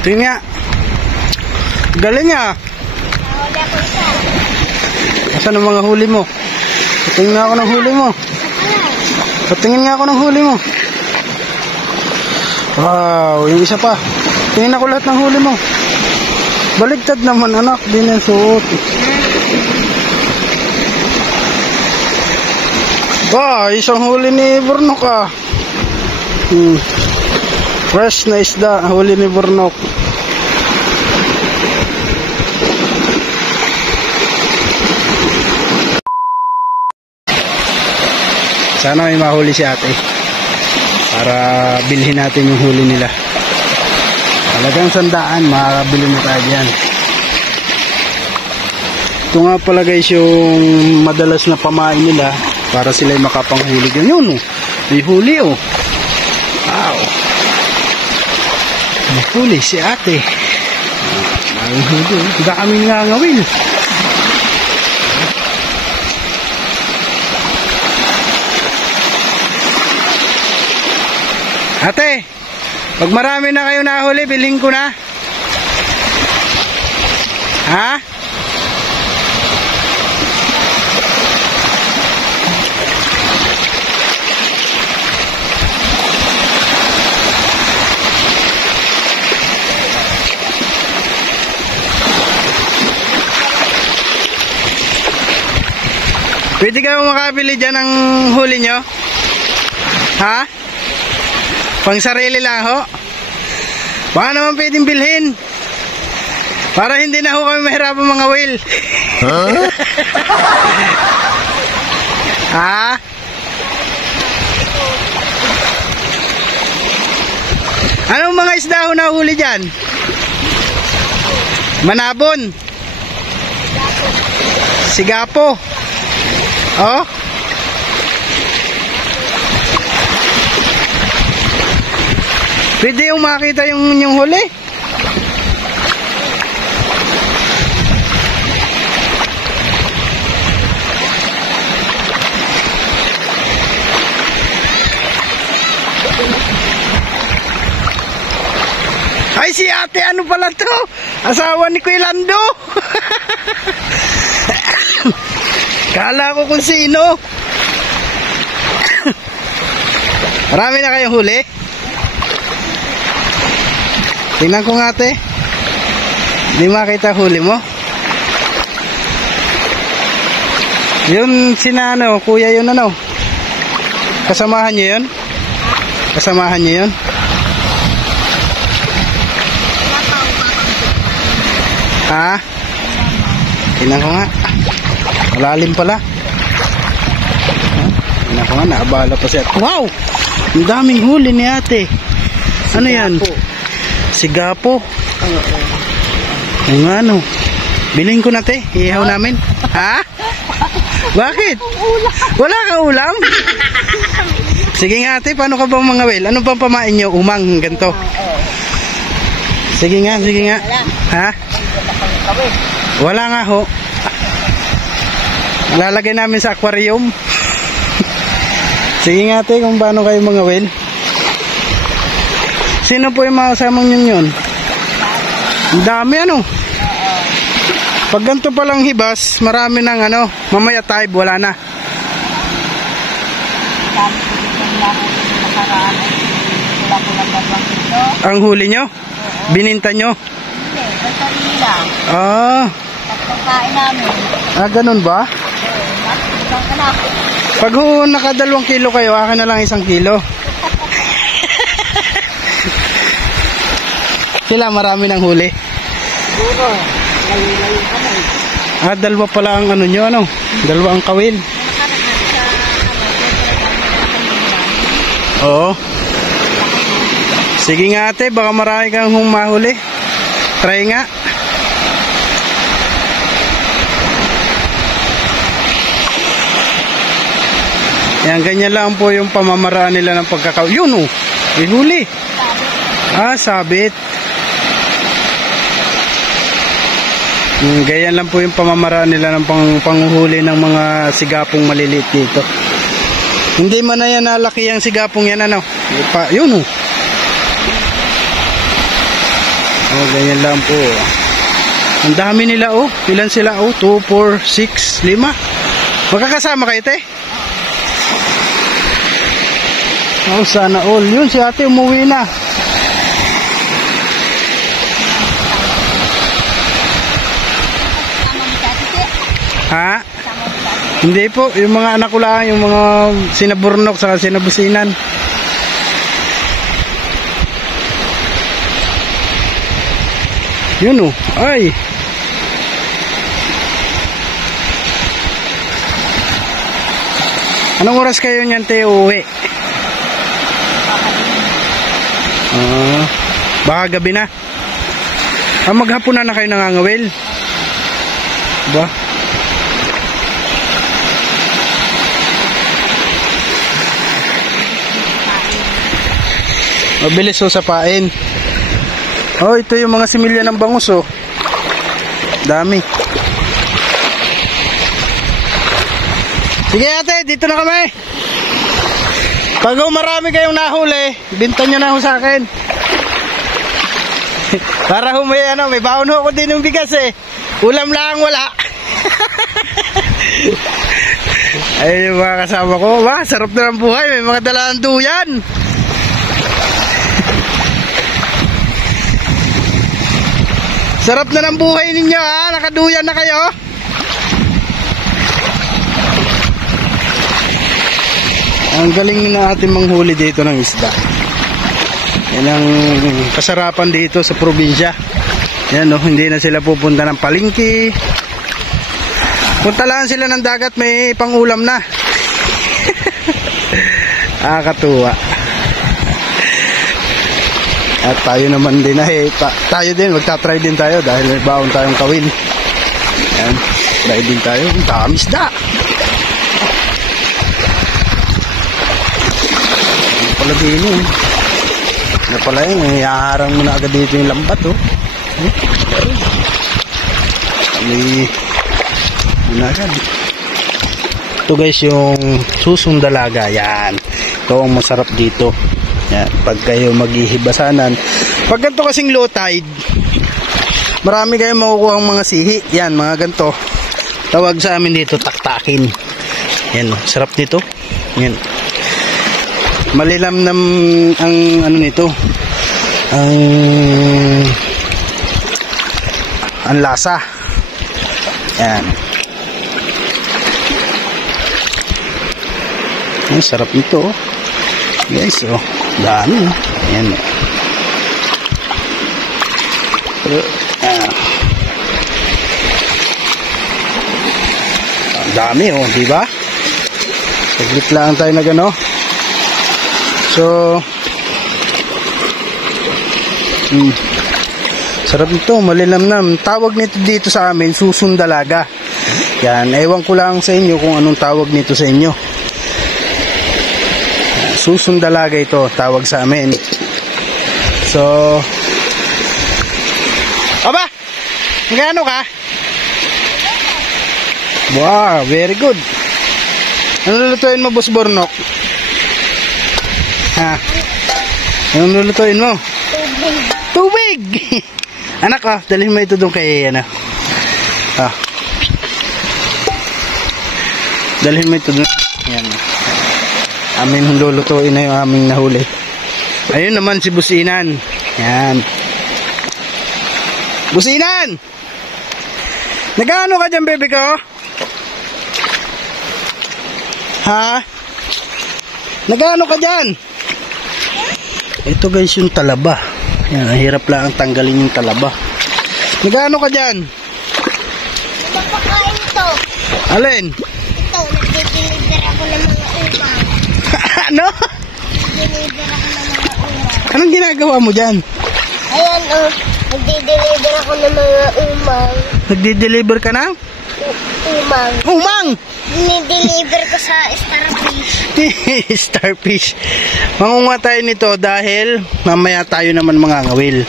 Tingnan nga. Galing ah. Nahuli ako isa. Asan ang mga huli mo? Patingin nga ako ng huli mo. Patingin nga ako ng huli mo. Wow, yung isa pa. Tingin ako lahat ng huli mo. Baligtad naman anak, din ang suot. Wow, isang huli ni Burnok ah. Fresh na isda, huli ni Burnok. Sana may mahuli si ate para bilhin natin yung huli nila. Talagang 100, makakabili na tayo dyan. Ito nga pala guys yung madalas na pamain nila para sila ay makapanghuli dyan. Yun oh, may huli oh. Wow, may huli si ate. May huli, hindi kami ngangawil. Ate, pag marami na kayo nahuli, bilhin ko na. Ha? Pwede kayo makabili dyan ng huli nyo? Ha? Pang sarili lang ho. Baka naman pwedeng bilhin para hindi na ho kami mahirapan mga whale. Huh? Ha? Anong mga isda ho na huli dyan? Manabon, sigapo. Oh, pwede yung makita yung huli. Ay si ate ano pala to? Asawa ni Kuya Lando. Kala ko kung sino. Marami na kayong huli? Tingnan ko nga ate. Hindi makita huli mo. Yun sina ano, kuya yun ano. Kasamahan nyo yun? Kasamahan nyo yun? Ha? Tingnan ko nga. Malalim pala. Tingnan ko nga, naabala pa siya. Wow! Ang daming huli ni ate. Ano yan? Sigapo. Ang ano? Bilhin ko na te, ihaw namin. Ha? Bakit? Wala kang ulam? Sige nga ate, paano ka ba mga wel? Ano bang pamain nyo? Umang, ganito. Sige nga, sige nga. Ha? Wala nga ho. Lalagay namin sa aquarium. Sige nga ate, kung paano kayo mga wel. Sino po yung mga kasamang yun? Ang dami ano. Pag ganito palang hibas, marami ng ano, mamaya type, wala na. Ang huli nyo? Bininta nyo? Hindi, kasarili lang. Ah. Pagkain namin. Ah, ganun ba? Isang anak. Pag naka 2 kilo kayo, akin na lang 1 kilo. Sila marami ng huli. Siguro, layo-layo kami. Ah, 2 pala ang ano nyo, ano? 2 ang kawil. Oo. Sige nga ate, baka marami kang humahuli. Try nga. Yan, ganyan lang po yung pamamaraan nila ng pagkakawil. Yun oh, may huli. Ah, sabit. Ganyan lang po yung pamamaraan nila ng panguhuli ng mga sigapong maliliit dito. Hindi man na yan nalaki ang sigapong yan ano. Yun oh. Oh, ganyan lang po. Ang dami nila oh. Ilan sila oh? 2, 4, 6, 5. Magkakasama kayo te? Oh, sana all. Yun si ate umuwi na. Ha? Hindi po. Yung mga anak ko lang. Yung mga sinaburnok saka sinabusinan. Yun oh. Ay. Anong oras kayo niyan te uuwi? Baka gabi na. Maghapon na kayo nangangawil. Ba? Mabilis oh sa pain. Oh, ito yung mga similya ng bangus oh. Dami. Sige ate, dito na kami. Pag marami kayong nahuli, binta nyo na ho sa akin. Para may baon ho ako din ng bigas eh. Ulam lang wala. Ay yung mga kasama ko, sarap na ng buhay. May mga dalang duyan. Sarap na ng buhay ninyo ha, nakaduyan na kayo. Ang galing na ating manghuli dito ng isda. Yan ang kasarapan dito sa probinsya. Yan oh, hindi na sila pupunta ng palengke. Punta lang sila ng dagat, may pangulam na. Katuwa. At tayo naman din tayo din, magta-try din tayo dahil may baon tayong kawin. Yan, try din tayo. Ang dami isda. Ano pala din yun? Ano pala yun? Ihaharang mo na agad dito yung lambat oh. Kami muna agad. Ito guys yung susong dalaga. Yan. Ito ang masarap dito. Yan, pag kayo maghihibasanan. Pag ganito kasing low tide, marami kayong makukuha ang mga sihi. Yan, mga ganito. Tawag sa amin dito, taktakin. Yan, sarap nito. Yan. Malilam ng ang ano nito. Ang lasa. Yan. Yan, sarap nito. Guys, oh. Dami oh. Ayan dami oh, di ba? Saglit lang tayo na gano. So sarap nito, malilamnam. Tawag nito dito sa amin susong dalaga. Yan, ewan ko lang sa inyo kung anong tawag nito sa inyo. Susong dalaga ito, tawag sa amin. So, aba, magkano ka? Wow, very good. Ano lulutuin mo, Boss Bornok? Ha? Ano lulutuin mo? Tubig! Anak ko, dalhin mo ito doon kay ano. Dalhin mo ito doon. Yan. Amin lulutuin na yung aming nahuli. Ayun naman si Businan. Yan. Businan! Nagano ka dyan, baby ko? Ha? Nagano ka dyan? Ito guys yung talaba. Yan, hirap lang ang tanggalin yung talaba. Nagano ka dyan? Napakain ito. Alin? Ito, nag-deliver ako ng mga umang. Ano? Nag-deliver ako ng mga umang. Anong ginagawa mo dyan? Ayan oh, nag-deliver ako ng mga umang. Nagdi-deliver ka na? Umang. Umang! Nideliver ko sa starfish. Starfish. Mangunga tayo nito dahil mamaya tayo naman mangangawil.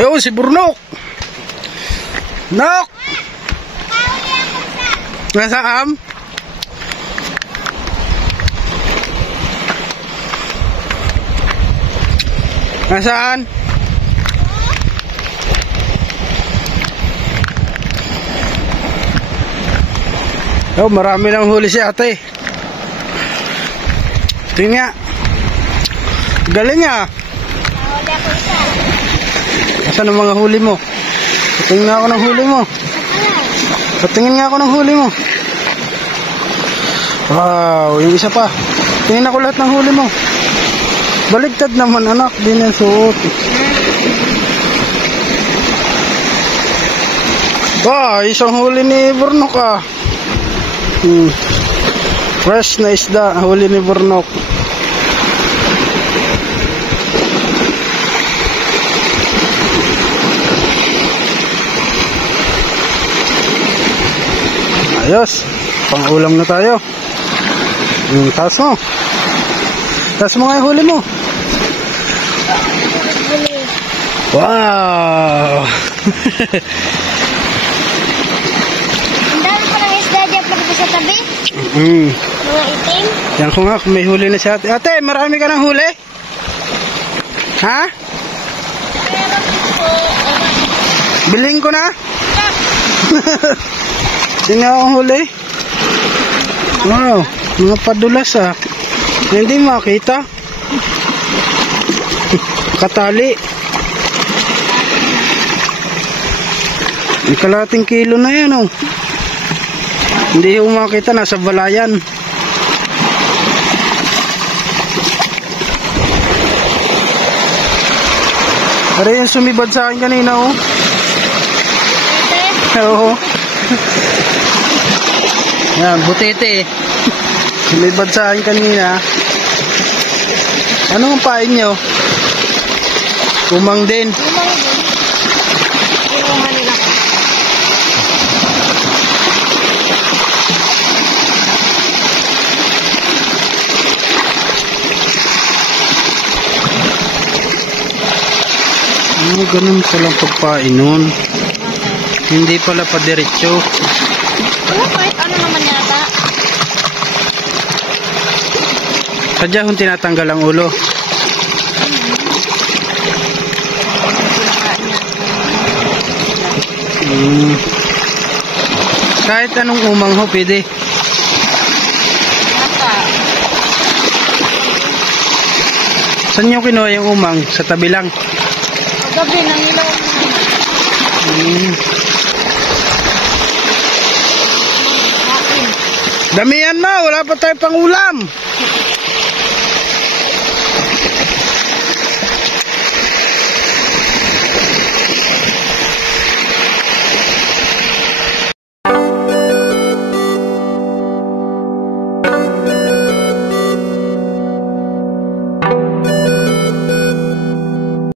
Eh, si Burnok! Nok! Nasaan? Nasaan? Oh, marami nang huli si ate. Tingnan nga. Galing ah. Nahuli ako isa. Asan ang mga huli mo? Patingin nga ako ng huli mo. Patingin nga ako ng huli mo. Wow, yung isa pa. Tingin ako lahat ng huli mo. Baligtad naman anak, din ang suot. Wow, isang huli ni Burnok ah. Fresh na isda, huli ni Burnok. Ayos, pang-ulam na tayo. Taas mo. Taas mo nga yung huli mo. Wow! Ang dami pa ng isda dyan pagka sa tabi. Mga itim. Yan ko nga, may huli na si ate. Ate, marami ka ng huli? Ha? Biling ko na? Tingnan akong huli. Wow, mga padulas ah. Hindi makita. Katali. May kalating kilo na yan oh. Hindi ko makita, nasa balayan. Pero yung sumibad sa akin kanina oh. Oo. Yan, butete. Sumibad sa akin kanina. Ano ang pain nyo? Umang din. Ganun palang pagpain nun. Hindi pala pa diretso. Oo, kahit ano naman yata. Sadya kung tinatanggal ang ulo. Kahit anong umang ho, pwede. Saan nyo kinuha yung umang? Sa tabi lang? Gabi nang ilaw. Damihan na, wala pa tayo pang ulam.